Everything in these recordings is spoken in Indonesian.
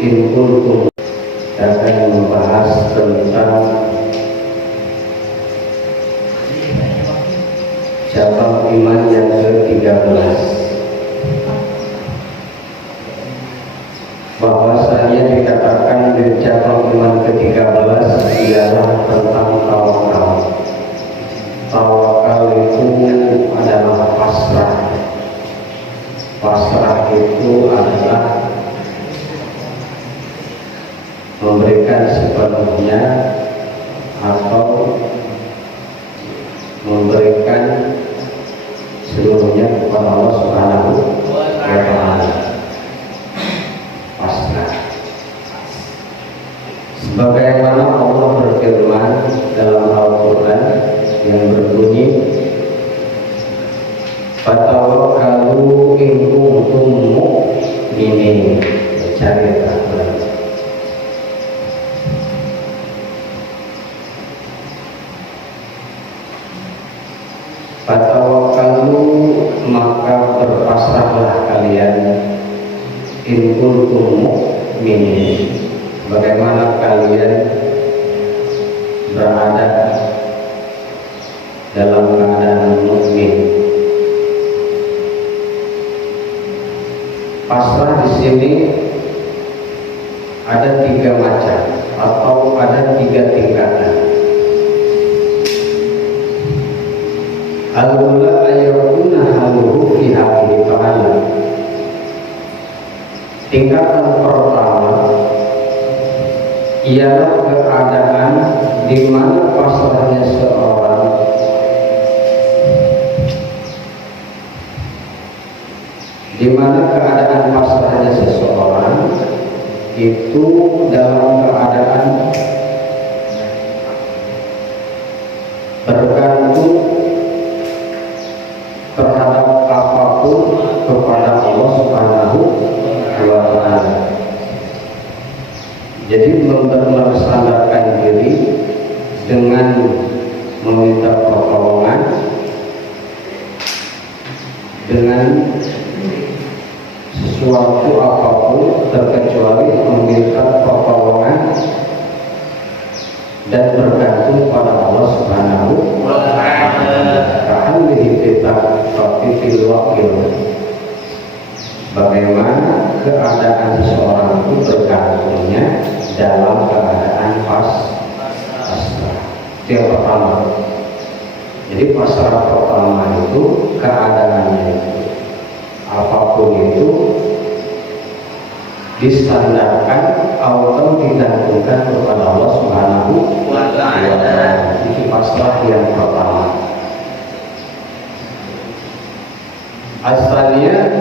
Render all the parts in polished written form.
in kuntum akan membahas tentang cabang iman yang ke-13, bahwasanya dikatakan di cabang iman ke-13 ialah tentang tawakal. Tawakal itu adalah pasrah. Pasrah itu adalah memberikan sepenuhnya atau memberikan seluruhnya kepada Allah Subhanahu wa Ta'ala. Pasrah. Sebagaimana Allah berfirman dalam Al-Quran yang berbunyi, fatawakkalu in kuntum mu'minin. Cari Al-Quran. Fatawakkalu, maka berpasrahlah kalian, in kuntum mu'minin, bagaimana kalian berada dalam keadaan mukmin. Pasrah di sini ada 3 macam atau ada 3 tingkatan. Al-ula ayyakuna haluhu fi haqqihi ta'ala. Tingkatan pertama ialah keadaan di mana pasrahnya seorang seseorang itu dalam keadaan bergantung terhadap apapun kepada Allah Subhanahu wa Ta'ala. Jadi membersandarkan diri dengan meminta pertolongan dengan sesuatu apapun terkecuali meminta pertolongan dan bergantung pada Allah Subhanahu wa Ta'ala. Ka'allihi fil wakil, bagaimana keadaan seseorang itu bergantungnya dalam keadaan pasrah. Itu yang pertama. Jadi pasrah pertama itu keadaannya itu apapun itu disandarkan atau digantungkan kepada Allah Subhanahu wa Ta'ala. Itu pasrah yang pertama. Asalnya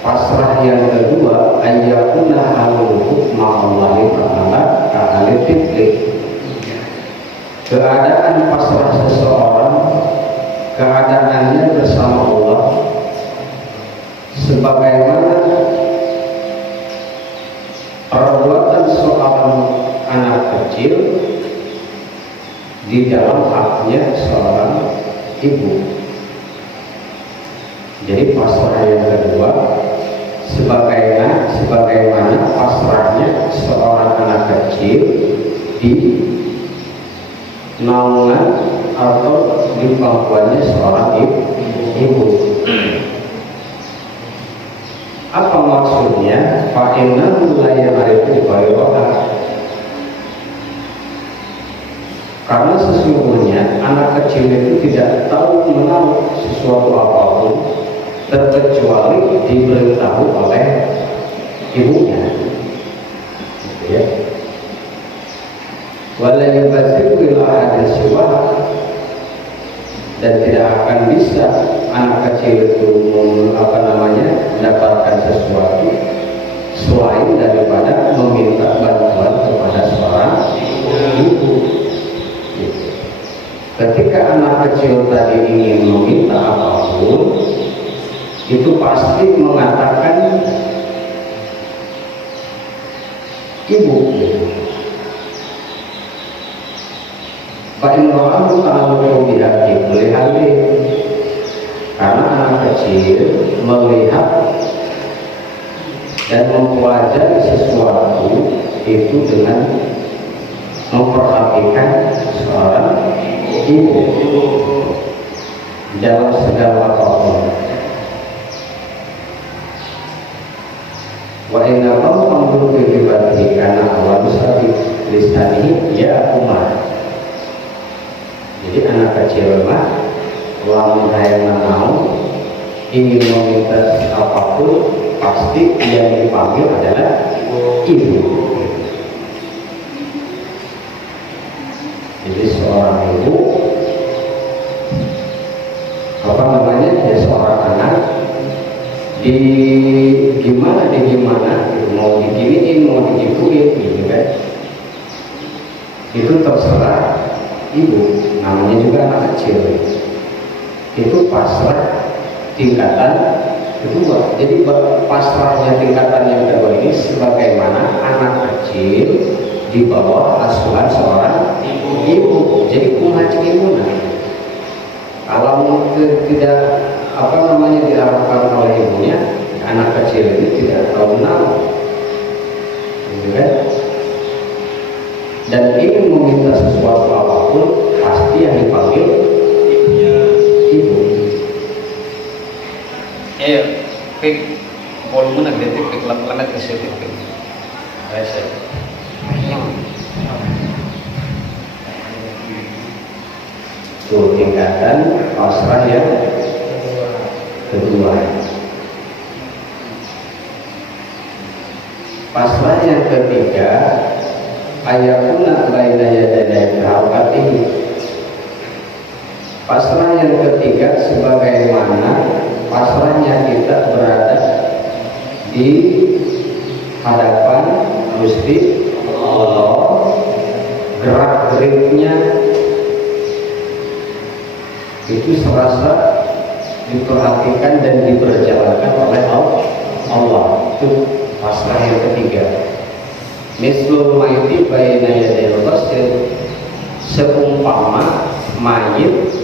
pasrah yang kedua, ayyakuna haluhu ma'allahi ta'ala ka'ali tifli. Keadaan pasrah seseorang, keadaannya bersama Allah sebagaimana perbuatan seorang anak kecil di dalam haknya seorang ibu. Jadi pasrah yang kedua sebagaimana pasrahnya seorang anak kecil di naungan atau di pangkuannya seorang ibu. Apa maksudnya? Fa'innahu la ya'rifu ghayraha. Karena sesungguhnya anak kecil itu tidak tahu mengenal sesuatu apapun terkecuali diberitahu oleh ibunya. Ya. Wala yubasiru ila ahadin siwaha, dan tidak akan bisa anak kecil itu mendapatkan sesuatu selain daripada meminta bantuan kepada seorang ibu. Ketika anak kecil tadi ingin meminta apapun, itu pasti mengatakan ibu. Pak Imran ta'ala bihati melihat, karena anak kecil melihat dan mempelajari sesuatu itu dengan memperhatikan seorang ibu dalam segala apapun. Wa inna qawman bi karena awal sabi listani ya Umar. Jadi anak kecil mah lamun hayang mau ingin meminta apapun pasti yang dipanggil adalah ibu. Jadi seorang ibu apa namanya ya seorang anak di gimana mau diginiin mau digituin gitu kan, itu terserah ibu, namanya juga anak kecil itu pasrah tingkatan kedua. Jadi pasrahnya tingkatan yang kedua ini sebagaimana anak kecil di bawah asuhan seorang ibu. Jadi kumacing ibu. Kalau tidak apa namanya diarahkan oleh ibunya, anak kecil ini tidak tahu menau, gitu kan? Dan ingin meminta sesuatu apapun pasti yang dipanggil ibu. Pik volume nagdetik pik lamat kasi pik. Rasa. Itu tingkatan pasrah yang kedua. Pasrah yang ketiga, ayakuna baina yadayhi harakatihi. Pasrah yang ketiga sebagaimana pasrahnya kita berada di hadapan Gusti Allah, gerak-geriknya itu serasa diperhatikan dan diperjalankan oleh Allah. Itu pasrah yang ketiga. Mislul maiti baina yadayil ghusl, seumpama mayit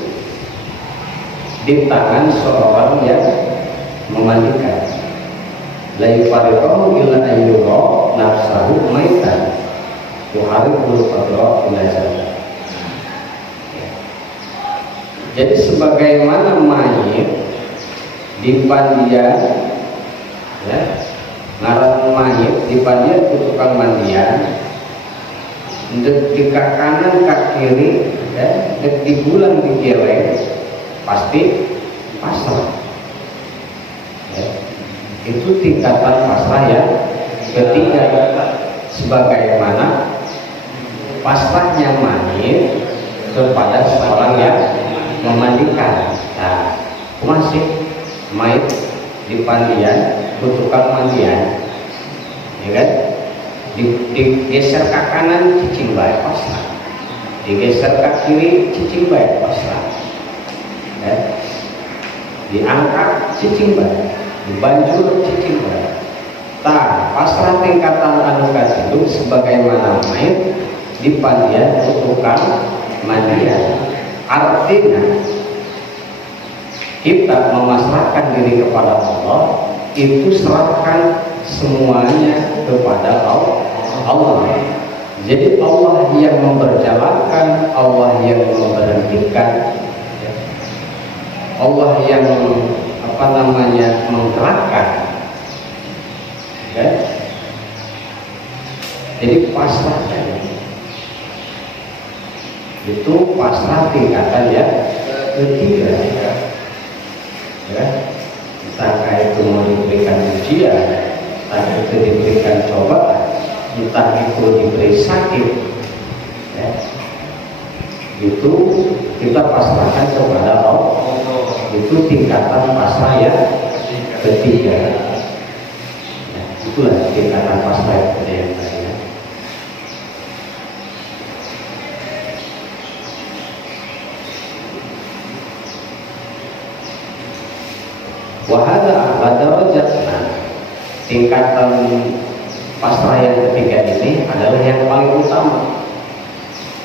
di tangan seorang yang memandikan. La yufariqahu illa ayyura nafsahu maitan yuharibul qadra binazar. Jadi sebagaimana mayit di pandian, ya, ngaran mayit di pandian ke tukang mandian, di kanan kak kiri, ya, di bulan di geleng, pasti pasrah. Ya. Itu tingkatan pasrah yang ketiga, sebagaimana pasrahnya mayit kepada seorang yang memandikan. Nah, masih mayit di pandian, tukang mandian, ya kan? Digeser ke kanan cicing baik pasrah, digeser ke kiri cicing baik pasrah, ya. Diangkat cicing baik, dibanjur cicing baik. Pasrah tingkatan anu katilu sebagaimana mayit di pandian tukang mandian. Artinya kita memasrahkan diri kepada Allah itu serahkan semuanya kepada Allah. Jadi Allah yang memperjalankan, Allah yang memberhentikan, Allah yang menggerakkan, ya. Jadi pasrahkan itu pasrah tingkatan yang ketiga, ya. Entah itu mau diberikan ujian, entah itu diberikan cobaan, entah itu diberi sakit, ya. Itu kita pasrahkan kepada Allah. Itu tingkatan pasrah yang ketiga. Ya, itulah tingkatan pasrah yang ketiga. Wahada darajatna, tingkatan pasrah yang ketiga ini adalah yang paling utama,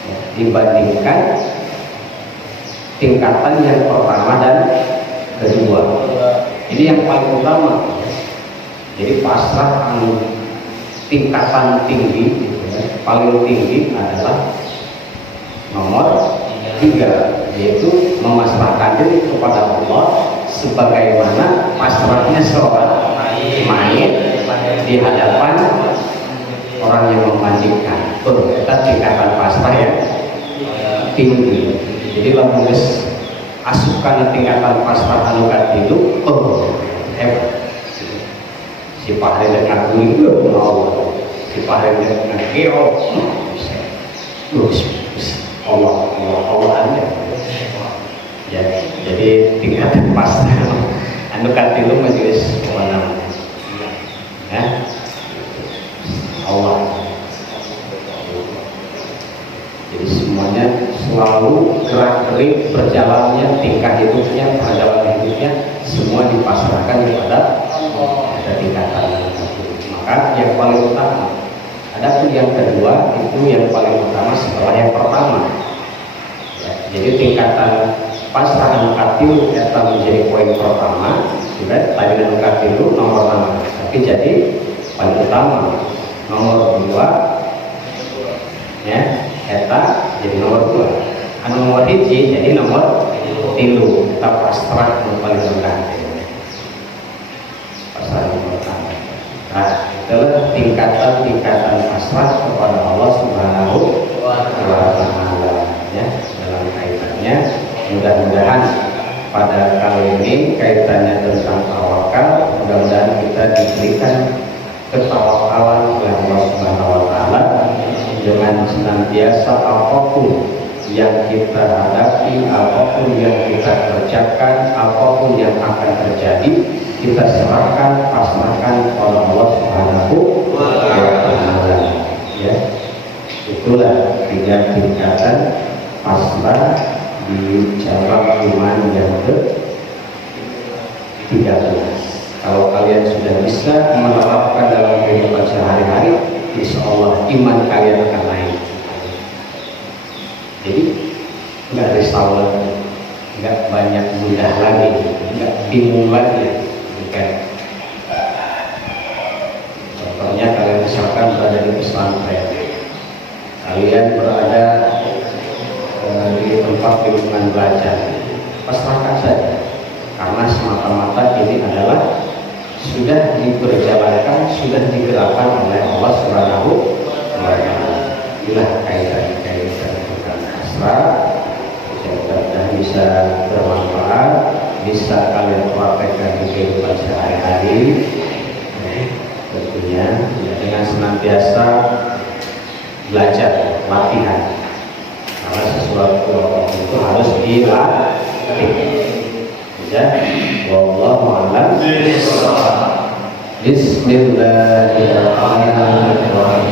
ya, dibandingkan tingkatan yang pertama dan kedua. Ini yang paling utama. Jadi pasrah tingkatan tinggi gitu ya, paling tinggi adalah nomor 3, yaitu memasrahkan diri kepada Allah sebagaimana pasrahnya seorang mayit di hadapan orang yang memandikan. Kita tingkatan pasrah ya tinggi. Jadi lamun geus asupan tingkatan pasrah anu katilu, hebat. Si Fahri dengan guling Allah, si Fahri dengan keo, Allah anda. Ya, jadi tingkatan pasrah anu katilu majelis kewenangan. Ya, Allah. Jadi semuanya selalu gerak-gerik berjalannya, tingkah hidupnya, perjalanan hidupnya semua dipasrahkan kepada ada tingkatan. Maka yang paling utama, adapun yang kedua itu yang paling utama setelah yang pertama. Ya, jadi tingkatan pasrah katilu itu menjadi poin pertama. Sudah tadi katilu nomor 6, tapi jadi paling utama nomor 2 ya. Eta jadi nomor 2, anu nomor 1 jadi nomor 3. Kita pasrah yang paling rendah, pasrah yang pertama. Nah, itulah tingkatan pasrah kepada Allah Subhanahu wa Ta'ala ya. Dalam kaitannya, mudah-mudahan pada kali ini kaitannya tentang tawakal, mudah-mudahan kita diberikan ketawakalan oleh Allah Subhanahu wa Ta'ala dengan senantiasa apapun yang kita hadapi, apapun yang kita kerjakan, apapun yang akan terjadi, kita serahkan, pasrahkan kepada Allah Subhanahu wa Ta'ala. Ya, itulah 3 tingkatan pasrah di cabang iman yang ke-13. Kalau kalian sudah bisa menerapkan dalam kehidupan sehari-hari, insya Allah iman kalian akan naik. Jadi nggak risau lagi, nggak banyak mudah lagi, nggak bingung lagi. Bukan. Contohnya kalian misalkan berada di pesantren, kalian berada di tempat lingkungan belajar, pasrahkan saja, karena semata-mata ini adalah sudah diperjalankan, sudah digerakkan oleh Allah Subhanahu wa Ta'ala. Inilah kaitan-kaitan tentang pasrah. Mudah-mudahan bisa bermanfaat, bisa kalian praktekkan di kehidupan sehari-hari. Tentunya ya, dengan senantiasa belajar, latihan. Karena sesuatu itu harus dilatih. Ya, wallahu a'lam. Bismillahirrahmanirrahim.